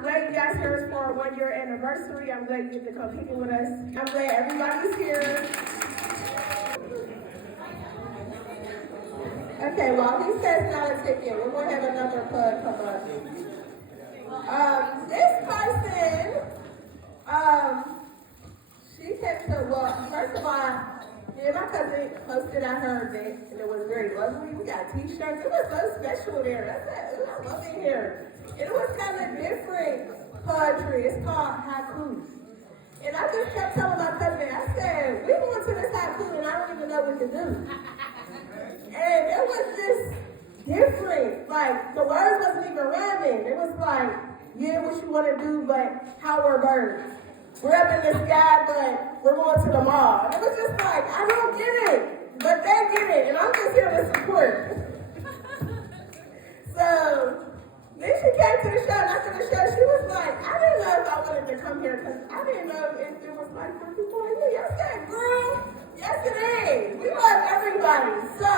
I'm glad you guys here for our 1-year anniversary. I'm glad you get to come kick it with us. I'm glad everybody's here. Okay, while he's passing out a ticket, we're going to have another pug come up. This person, she came to, well, first of all, me and my cousin hosted at her event, and it was very lovely. We got t-shirts. It was so special there. I said, ooh, I love it here. And it was kind of different poetry. It's called haiku. And I just kept telling my cousin, I said, we went to this haiku, and I don't even know what to do. And it was just different. Like, the words wasn't even rhyming. It was like, yeah, what you want to do, but how we're birds. We're up in the sky, but we're going to the mall. And it was just like, I don't get it, but they get it, and I'm just here to support. So, then she came to the show, and after the show, she was like, I didn't know if I wanted to come here, because I didn't know if it was like for people like me. I said, girl, yes it is. We love everybody. So,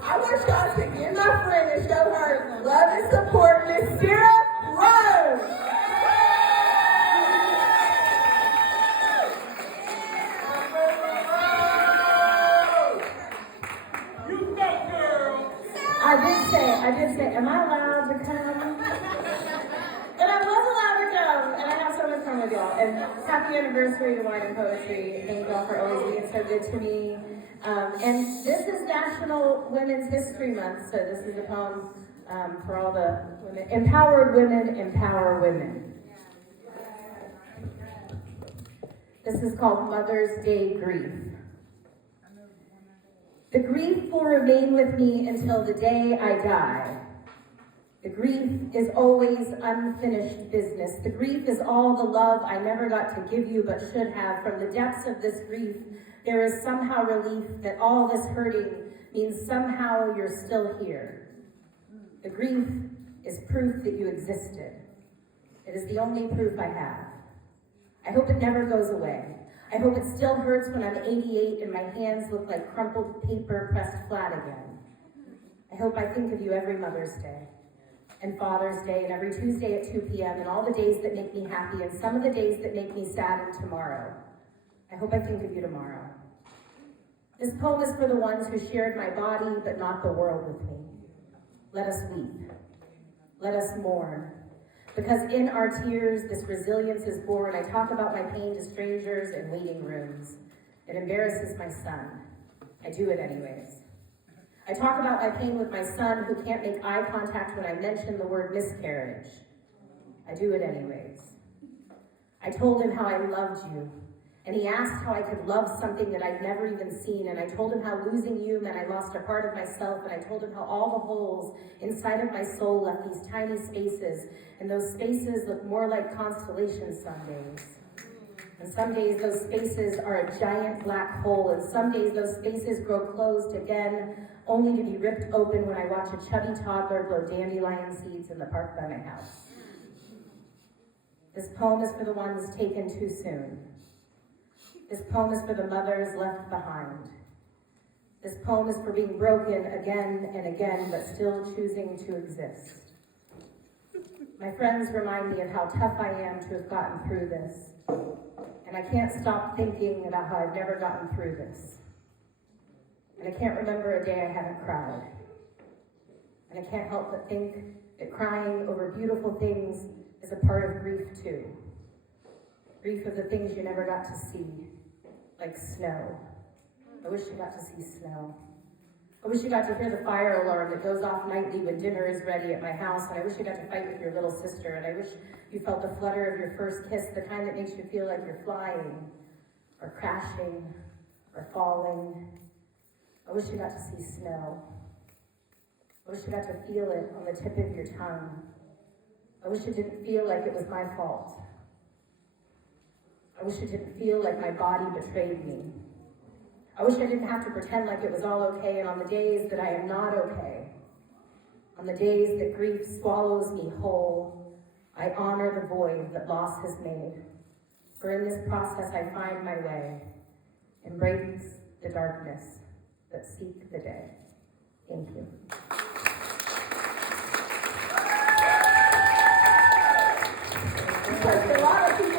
I want y'all to give my friend and show her love and support, Miss Sarah Rose. I did say, am I allowed to come? And I was allowed to come, and I have so much fun with y'all. And happy anniversary to Wine and Poetry. Thank y'all for always being so good to me. And this is National Women's History Month, so this is a poem for all the women. Empowered women empower women. This is called Mother's Day Grief. The grief will remain with me until the day I die. The grief is always unfinished business. The grief is all the love I never got to give you but should have. From the depths of this grief, there is somehow relief that all this hurting means somehow you're still here. The grief is proof that you existed. It is the only proof I have. I hope it never goes away. I hope it still hurts when I'm 88 and my hands look like crumpled paper pressed flat again. I hope I think of you every Mother's Day and Father's Day and every Tuesday at 2 p.m. and all the days that make me happy and some of the days that make me sad and tomorrow. I hope I think of you tomorrow. This poem is for the ones who shared my body but not the world with me. Let us weep. Let us mourn. Because in our tears, this resilience is born. I talk about my pain to strangers in waiting rooms. It embarrasses my son. I do it anyways. I talk about my pain with my son who can't make eye contact when I mention the word miscarriage. I do it anyways. I told him how I loved you, and he asked how I could love something that I'd never even seen, and I told him how losing you meant I lost a part of myself, and I told him how all the holes inside of my soul left these tiny spaces, and those spaces look more like constellations some days. And some days those spaces are a giant black hole, and some days those spaces grow closed again, only to be ripped open when I watch a chubby toddler blow dandelion seeds in the park by my house. This poem is for the ones taken too soon. This poem is for the mothers left behind. This poem is for being broken again and again, but still choosing to exist. My friends remind me of how tough I am to have gotten through this. And I can't stop thinking about how I've never gotten through this. And I can't remember a day I haven't cried. And I can't help but think that crying over beautiful things is a part of grief too. Grief of the things you never got to see, like snow. I wish you got to see snow. I wish you got to hear the fire alarm that goes off nightly when dinner is ready at my house, and I wish you got to fight with your little sister, and I wish you felt the flutter of your first kiss, the kind that makes you feel like you're flying, or crashing, or falling. I wish you got to see snow. I wish you got to feel it on the tip of your tongue. I wish it didn't feel like it was my fault. I wish it didn't feel like my body betrayed me. I wish I didn't have to pretend like it was all okay, and on the days that I am not okay, on the days that grief swallows me whole, I honor the void that loss has made. For in this process I find my way, embrace the darkness that seek the day. Thank you. touched a lot of people.